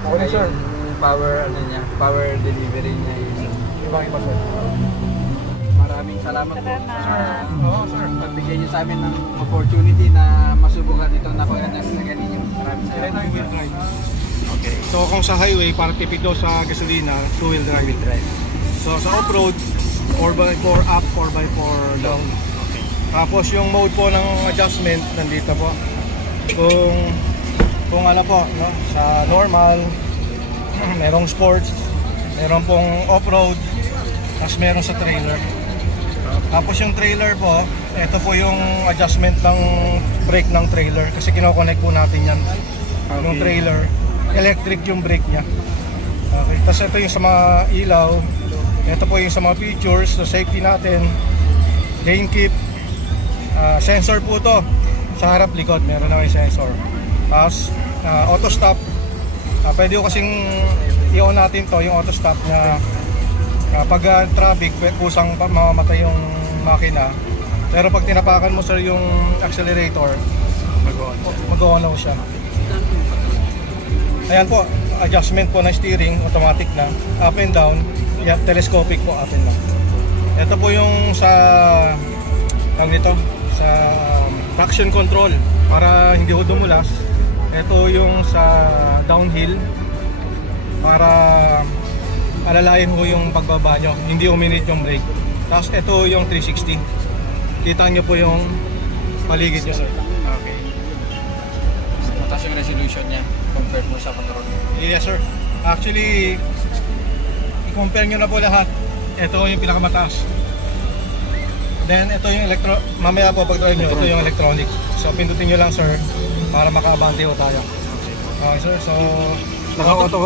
Okay, sir. Yung power, ano niya, power delivery niya. Ibang-iba, sir. Maraming salamat po Salamat. Oo, sir. pagbigay niyo sa amin ng opportunity na masubukan ito na pagkakasalagan ninyo. Maraming salamat. Two-wheel drive. Okay. So kung sa highway, para tipid daw sa gasolina, two-wheel drive. So sa off-road, 4x4 up, 4x4 down. Okay. Tapos yung mode po ng adjustment, nandito po. Kung ano po, no? Sa normal, merong sports, meron pong off-road, tapos meron sa trailer. Tapos yung trailer po, ito po yung adjustment ng brake ng trailer kasi kinoconnect po natin yan. Okay. Yung trailer, electric yung brake nya. Okay. Tapos ito yung sa mga ilaw, ito po yung sa mga features, sa safety natin, lane keep, sensor po to sa harap likod, meron na may sensor. Tapos auto stop, pwede ko kasing i-on natin to yung auto stop na pag traffic, kusang mamamatay yung makina. Pero pag tinapakan mo sir yung accelerator, mag-on siya. Ayan po, adjustment po ng steering, automatic na, up and down, yeah, telescopic po, up and down. Ito po yung sa sa traction control para hindi ho dumulas. Ito yung sa downhill para alalayan ho yung pagbaba nyo, hindi uminit yung brake. Tapos ito yung 360. Kita nyo po yung paligid nyo, sir. Okay. Tapos yung resolution niya, compare mo sa control. Yes, sir. Actually, i-compare nyo na po lahat. Ito yung pinakamataas. Then ito yung mamaya po pag-drive nyo, ito yung electronic. So pindutin nyo lang, sir, para maka-abante ho tayo. Okay, sir. So Naka-auto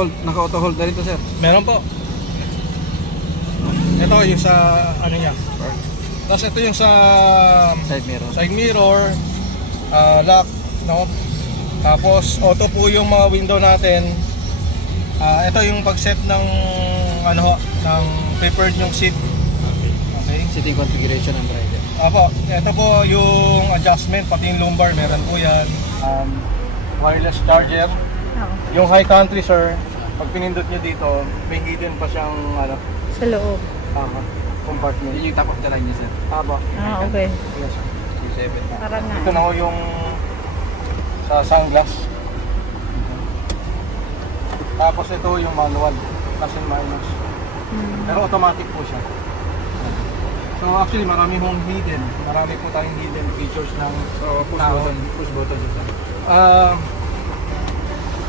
hold na rin to, sir. meron po. Ito yung sa ano niya. Tapos ito yung sa side mirror, lock, no? Tapos auto po yung mga window natin. Ito yung pag-set ng ano ng preferred yung seat. Okay. Sitting configuration ng driver. Apo, ito po yung adjustment, pati yung lumbar, meron po yan. Wireless charger. Yung high country, sir, pag pinindot nyo dito, may hidden pa siyang ano, Sa loob. compartment. Yun yung top of the line niya, sir. Apo. Okay. Yes, sir. 27. Para na. Ito na ho yung sa sunglass. Tapos ito yung manual, plus and minus. Pero automatic po siya. So actually marami hong hidden. Marami po tayong hidden features ng Push button siya, sir.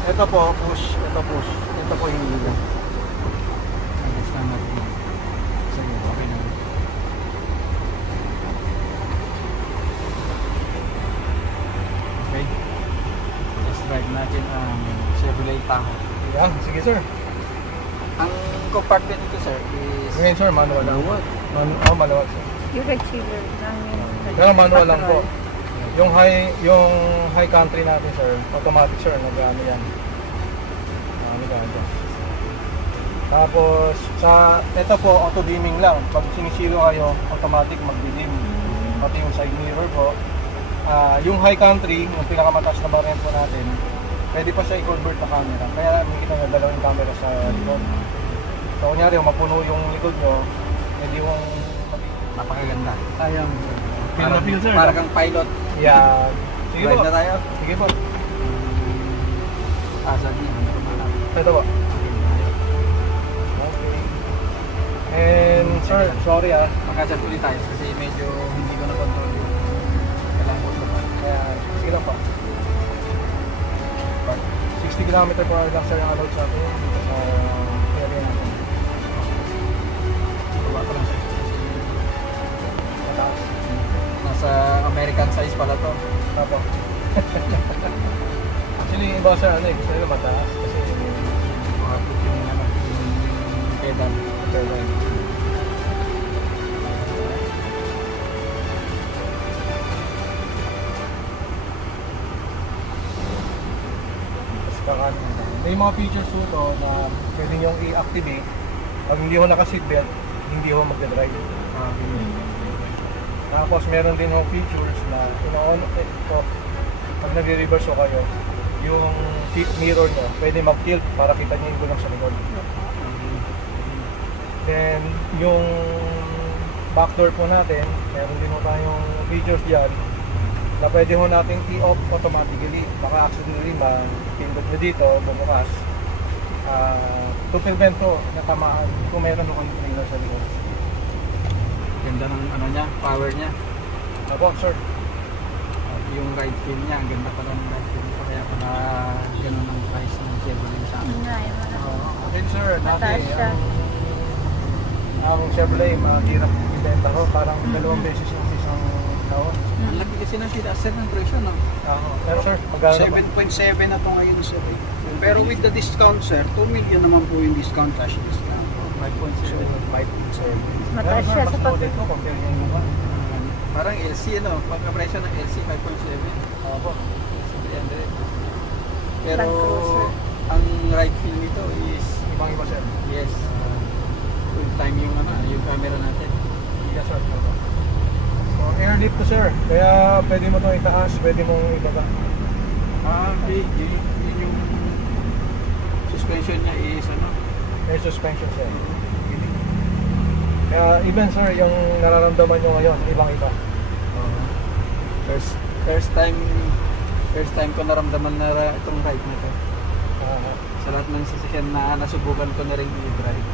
Ito po push, ito push. Ito po yung hidden. Standard po. Sige, okay na. Okay. Let's drive natin ang Chevrolet Tahoe. Yeah, sige sir. Ang compartment nito, sir, is Ngayon sir, manual lang. Manual sir. Yung regular lang yun. Pero manual lang po. Yung high country natin sir, automatic sir, nag-ano yan. Tapos ito po auto dimming lang. Pag sinisilo kayo, automatic magdidim. Pati yung side mirror po. Yung high country, yung pinakamataas na variant po natin, pwede pa siya i-convert na camera. Kaya makikita na dalawang camera sa likod. So kunyari, mapuno yung likod nyo, pwede yung napakaganda. sayang. Para kang pilot. Yeah. Sige Drive po. na tayo. Sige po. Asad niya. Ito po. Okay. And sir, sorry Magkasad ulit tayo kasi medyo hindi ko na-control yung kailangan ko sa part. Kaya sige lang po. 60 km per hour lang sir ang allowed sa atin dito sa area natin. Baba pa lang, sir. Mataas. Nasa American size pala to. Apo. Actually, iba sir, ano eh, gusto nila mataas kasi Makapit yung ano, yung pedal. pedal. May mga features po to na pwede nyo i-activate. Pag hindi ho naka-seatbelt, hindi ho magdadrive. Tapos meron din ho features na ino-on ito. Pag nagre-reverse ho kayo, yung mirror niya, pwede mag-tilt para kita niya yung gulong sa likod. Then, yung back door po natin, meron din po tayong features dyan na pwede ho natin i-off automatically. Baka accidentally ma-pindot nyo dito, bumukas. To prevent po na tamaan kung meron ho kayong trailer sa likod. Ganda ng ano niya, power niya. Apo, sir. Yung ride feel niya, ang ganda pala ng ride feel. Kaya pala ganun ang price ng Chevrolet sa amin. Okay, sir. Dati, Mataas siya. ang Chevrolet, mahirap ibenta ko. Parang 2 beses yung isang taon. Ang laki kasi ng tida, sir, ng presyo, no? Pero sir, magkano ba? 7.7 na to ngayon, sir. Pero with the discount, sir, 2 million naman po yung discount, cash discount. 5.7. 5.7. Mataas siya sa pag... Dito, compare niya yung mga. Parang LC, ano? Pagka-presyo ng LC, 5.7. Opo. 300. Pero Land Cruiser. ang ride feel nito is, Ibang-iba, sir. yes, full time yung ano, yung camera natin. Yes, sir. Opo. So, air lift to, sir. Kaya pwede mo itong itaas, pwede mong ibaba. Big, yun yung suspension niya is ano? Air suspension, sir. Kaya even, sir, yung nararamdaman nyo ngayon, ibang-iba. First time ko naramdaman na itong ride na to. Sa lahat ng sasakyan na nasubukan ko na rin i-drive.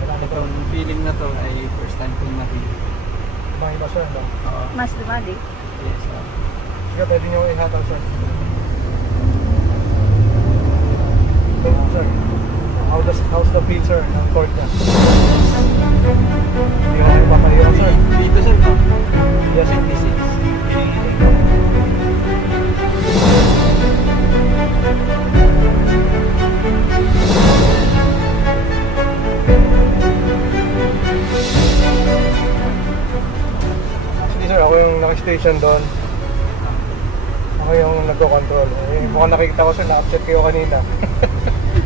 Salamat po. Itong feeling na to ay first time kong na-feel. Ibang-iba, sir. No? Mas lumali. Yes, Sige, pwede nyo ihatag, sir. Sir, how's the feel, sir, ng court niya? Hindi ko kayo papaliwan, sir. Dito sir, no? Yes, sir. 56. Actually, sir, ako yung naka-station doon. Ako yung nagko-control. Mukhang nakikita ko, sir, na-upset kayo kanina.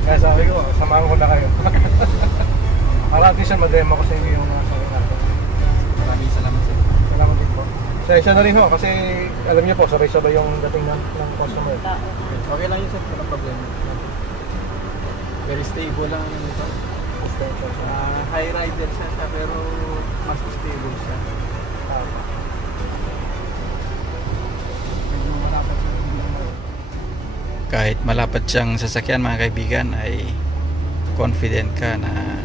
Kaya sabi ko, samahan ko na kayo. Para at least, sir, mademo ko sa inyo yung mga sabi natin. Maraming salamat sir. Salamat din po. Sa isa na rin ho, kasi alam niyo po, sabay-sabay yung dating ng customer. Okay lang yun sir, walang problema. Very stable lang yun ito. Suspension, sir. High rider siya pero mas stable siya. Medyo malapit sa Kahit malapad siyang sasakyan mga kaibigan ay confident ka na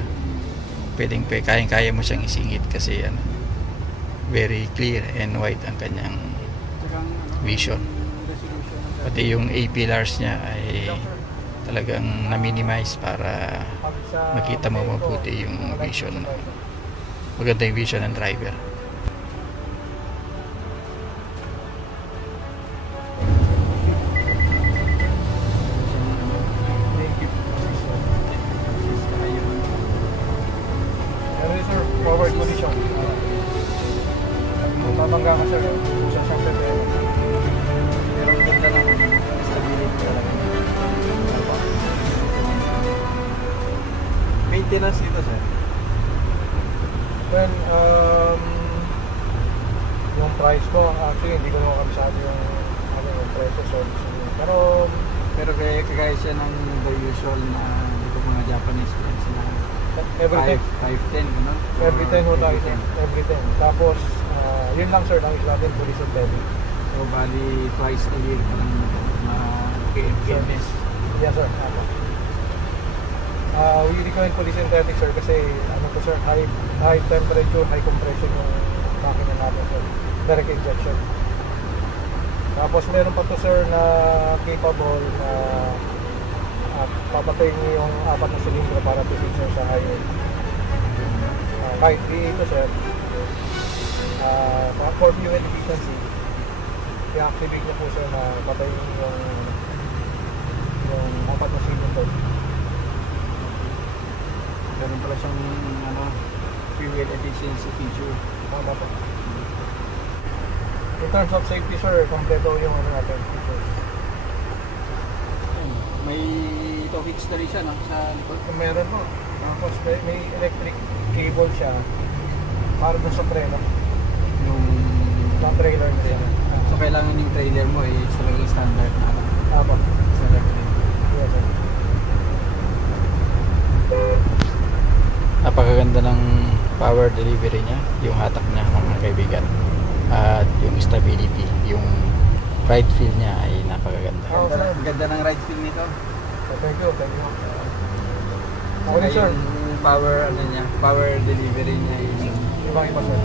kayang-kaya mo siyang isingit kasi ano, very clear and wide ang kanyang vision. Pati yung A pillars niya ay talagang na-minimize para makita mo mabuti yung vision. Maganda yung vision ng driver. forward position. Mabangga ka, sir. Pusa siyang pero Pero ganda lang stability talaga. Maintenance dito sir. Well, yung price ko, actually hindi ko naman kabisado yung presyo. Pero kagaya siya ng the usual na dito mga Japanese brands na everything. 510 gano'n? Every 10 ho tayo, sir. Every 10. Every 10. Tapos, yun lang, sir, lang is natin police and levy. So bali twice a year ka lang ma-KMS. Yes, sir. Tama. We recommend police synthetic, sir, kasi ano po, sir, high temperature, high compression yung makina natin, sir. Direct injection. Tapos meron pa to, sir, na capable na papatayin niyo yung 4 na silindro para tipid, sir, sa highway. Kahit di ito, sir, for fuel efficiency, i-activate niyo po, sir, na patayin yung 4 na silindro. Meron pala siyang fuel efficiency feature. Tama po. In terms of safety, sir, kompleto yung natin features. May tow history siya no? Sa likod. Meron po. Tapos may electric cable siya para doon sa preno. Yung Sa trailer niya. So kailangan yung trailer mo is talagang standard na. Tama. So power delivery niya, yung hatak niya mga kaibigan, at yung stability, yung ride feel niya ay napakaganda. Ganda ng ride feel nito. Thank you. Saka yung power, ano niya, power delivery niya is Iba, sir.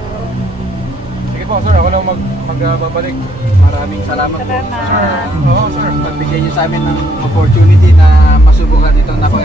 Sige po, sir. Ako lang magbabalik. maraming salamat po Salamat. sa Oo, sir. pagbigay niyo sa amin ng opportunity na masubukan itong Nako